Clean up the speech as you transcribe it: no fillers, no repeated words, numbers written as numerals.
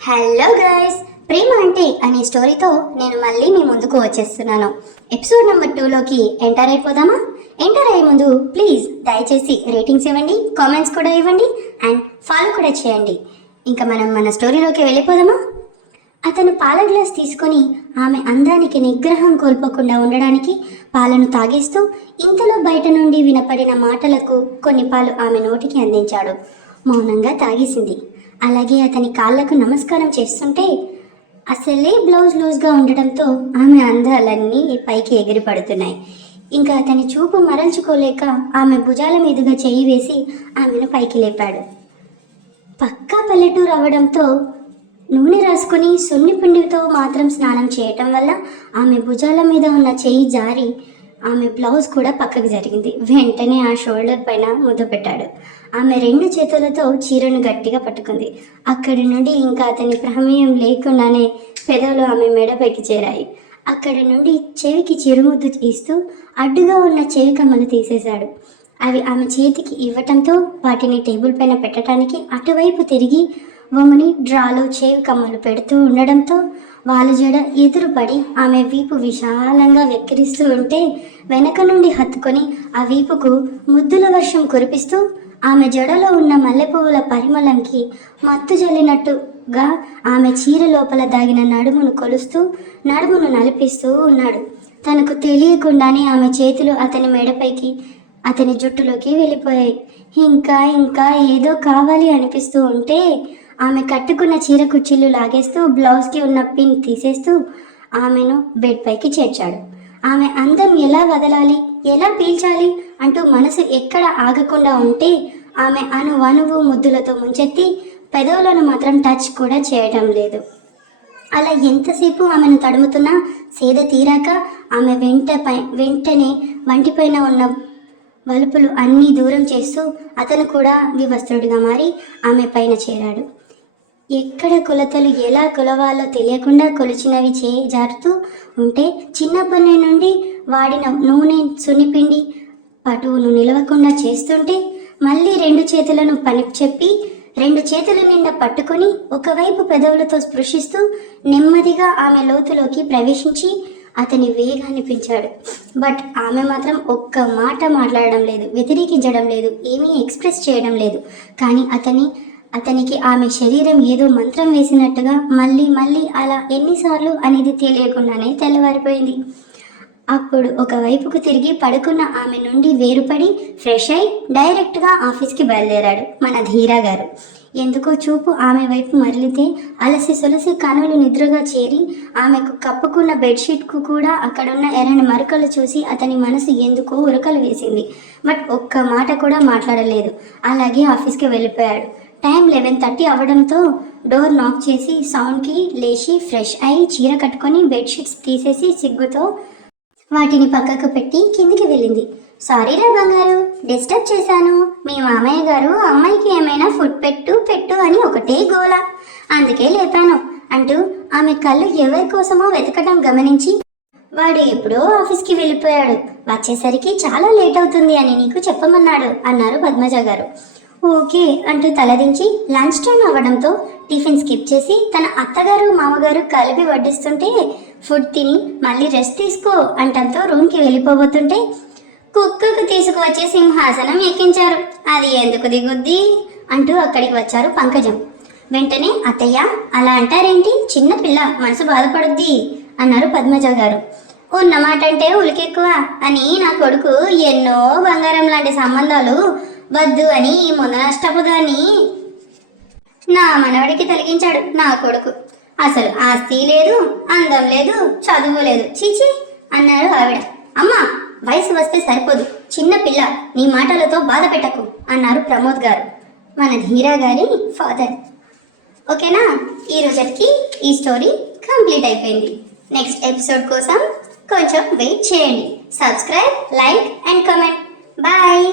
Hello guys, ప్రేమ అంటే అనే స్టోరీతో నేను మళ్ళీ మీ ముందుకు వచ్చేస్తున్నాను. ఎపిసోడ్ నెంబర్ 2లోకి ఎంటర్ అయిపోదామా? ఎంటర్ అయ్యే ముందు ప్లీజ్ దయచేసి రేటింగ్స్ ఇవ్వండి, కామెంట్స్ కూడా ఇవ్వండి అండ్ ఫాలో కూడా చేయండి. ఇంకా మనం మన స్టోరీలోకి వెళ్ళిపోదామా? అతను పాల గ్లాస్ తీసుకొని ఆమె అందానికి నిగ్రహం కోల్పోకుండా ఉండడానికి పాలను తాగేస్తూ ఇంతలో బయట నుండి వినపడిన మాటలకు కొన్ని పాలు ఆమె నోటికి అందించాడు. మౌనంగా తాగేసింది. అలాగే అతని కాళ్లకు నమస్కారం చేస్తుంటే అసలే బ్లౌజ్ లూజ్గా ఉండడంతో ఆమె అందాలన్నీ పైకి ఎగిరి పడుతున్నాయి. ఇంకా అతని చూపు మరల్చుకోలేక ఆమె భుజాల మీదుగా చెయ్యి వేసి ఆమెను పైకి లేపాడు. పక్కా పల్లెటూరు అవడంతో నూనె రాసుకుని సున్నిపిండితో మాత్రం స్నానం చేయటం వల్ల ఆమె భుజాల మీద ఉన్న చెయ్యి జారి ఆమె బ్లౌజ్ కూడా పక్కకు జరిగింది. వెంటనే ఆ షోల్డర్ పైన ముద్దు పెట్టాడు. ఆమె 2 చేతులతో చీరను గట్టిగా పట్టుకుంది. అక్కడి నుండి ఇంకా అతని ప్రమేయం లేకుండానే పెదవులు ఆమె మెడపైకి చేరాయి. అక్కడి నుండి చెవికి చిరుముద్దు ఇస్తూ అడ్డుగా ఉన్న చెవి కమ్మలు తీసేశాడు. అవి ఆమె చేతికి ఇవ్వటంతో వాటిని టేబుల్ పైన పెట్టడానికి అటువైపు తిరిగి వంగుని డ్రాలో చెవి కమ్మలు పెడుతూ ఉండడంతో వాళ్ళ జడ ఎదురుపడి ఆమె వీపు విశాలంగా వెక్కిరిస్తూ ఉంటే వెనక నుండి హత్తుకొని ఆ వీపుకు ముద్దుల వర్షం కురిపిస్తూ ఆమె జడలో ఉన్న మల్లెపువ్వుల పరిమళంకి మత్తు జల్లినట్టుగా ఆమె చీర లోపల దాగిన నడుమును కొలుస్తూ నడుమును నలిపిస్తూ ఉన్నాడు. తనకు తెలియకుండానే ఆమె చేతులు అతని మెడపైకి అతని జుట్టులోకి వెళ్ళిపోయాయి. ఇంకా ఇంకా ఏదో కావాలి అనిపిస్తూ ఉంటే ఆమె కట్టుకున్న చీర కుచ్చిళ్ళు లాగేస్తూ బ్లౌజ్కి ఉన్న పిన్ తీసేస్తూ ఆమెను బెడ్ పైకి చేర్చాడు. ఆమె అందం ఎలా వదలాలి, ఎలా పీల్చాలి అంటూ మనసు ఎక్కడ ఆగకుండా ఉంటే ఆమె అణువణువు ముద్దులతో ముంచెత్తి పెదవులను మాత్రం టచ్ కూడా చేయడం లేదు. అలా ఎంతసేపు ఆమెను తడుముతున్నా సేద తీరాక ఆమె వెంటనే వంటిపైన ఉన్న వలుపులు అన్నీ దూరం చేస్తూ అతను కూడా వివస్త్రుడిగా మారి ఆమె పైన చేరాడు. ఎక్కడ కొలతలు ఎలా కొలవాలో తెలియకుండా కొలిచినవి జారుతూ ఉంటే చిన్నప్పటి నుండి వాడిన నూనె సున్నిపిండి పటువును నిలవకుండా చేస్తుంటే మళ్ళీ 2 చేతులను పని చెప్పి 2 చేతుల నిండా పట్టుకొని ఒకవైపు పెదవులతో స్పృశిస్తూ నెమ్మదిగా ఆమె లోతులోకి ప్రవేశించి అతని వేగాన్ని పెంచాడు. బట్ ఆమె మాత్రం ఒక్క మాట మాట్లాడడం లేదు, వ్యతిరేకించడం లేదు, ఏమీ ఎక్స్ప్రెస్ చేయడం లేదు. కానీ అతనికి ఆమె శరీరం ఏదో మంత్రం వేసినట్టుగా మళ్ళీ మళ్ళీ అలా ఎన్నిసార్లు అనేది తెలియకుండానే తెల్లవారిపోయింది. అప్పుడు ఒకవైపుకు తిరిగి పడుకున్న ఆమె నుండి వేరుపడి ఫ్రెష్ అయి డైరెక్ట్గా ఆఫీస్కి బయలుదేరాడు మన ధీరా గారు. ఎందుకో చూపు ఆమె వైపు మరలితే అలసి సొలసి కనులు నిద్రగా చేరి ఆమెకు కప్పుకున్న బెడ్షీట్కు కూడా అక్కడున్న ఎర్రని మరకలు చూసి అతని మనసు ఎందుకో ఉరకలు వేసింది. బట్ ఒక్క మాట కూడా మాట్లాడలేదు. అలాగే ఆఫీస్కి వెళ్ళిపోయాడు. టైం 11:30 అవడంతో డోర్ నాక్ చేసి సౌండ్కి లేచి ఫ్రెష్ అయి చీర కట్టుకొని బెడ్షీట్స్ తీసేసి సిగ్గుతో వాటిని పక్కకు పెట్టి కిందికి వెళ్ళింది. సారీరా బంగారు, డిస్టర్బ్ చేశాను. మీ మామయ్య గారు అమ్మాయికి ఏమైనా ఫుడ్ పెట్టు అని ఒకటే గోల, అందుకే లేపాను అంటూ ఆమె కళ్ళు ఎవరి కోసమో వెతకటం గమనించి వాడు ఎప్పుడో ఆఫీస్కి వెళ్ళిపోయాడు, వచ్చేసరికి చాలా లేట్ అవుతుంది అని నీకు చెప్పమన్నాడు అన్నారు పద్మజ గారు. ఓకే అంటూ తలదించి లంచ్ టైం అవ్వడంతో టిఫిన్ స్కిప్ చేసి తన అత్తగారు మామగారు కలిపి వడ్డిస్తుంటే ఫుడ్ తిని మళ్ళీ రెస్ట్ తీసుకో అంటంతో రూమ్కి వెళ్ళిపోబోతుంటే కుక్కకు తీసుకువచ్చి సింహాసనం ఎక్కించారు. అది ఎందుకు దిగుద్ది అంటూ అక్కడికి వచ్చారు పంకజం. వెంటనే అత్తయ్య అలా అంటారేంటి, చిన్న పిల్ల మనసు బాధపడుద్ది అన్నారు పద్మజ గారు. ఉన్నమాట అంటే ఉలికెక్కువ అని నా కొడుకు ఎన్నో బంగారం లాంటి సంబంధాలు వద్దు అని ఈ ముందు నష్టపోదాన్ని నా మనవడికి తొలగించాడు నా కొడుకు. అసలు ఆస్తి లేదు, అందం లేదు, చదువు లేదు, చీచి అన్నారు ఆవిడ. అమ్మా, వయసు వస్తే సరిపోదు, చిన్న పిల్ల, నీ మాటలతో బాధ పెట్టకు అన్నారు ప్రమోద్ గారు, మన ధీరా గారి ఫాదర్. ఓకేనా, ఈ రోజుకి ఈ స్టోరీ కంప్లీట్ అయిపోయింది. నెక్స్ట్ ఎపిసోడ్ కోసం కొంచెం వెయిట్ చేయండి. Subscribe, like and comment. Bye.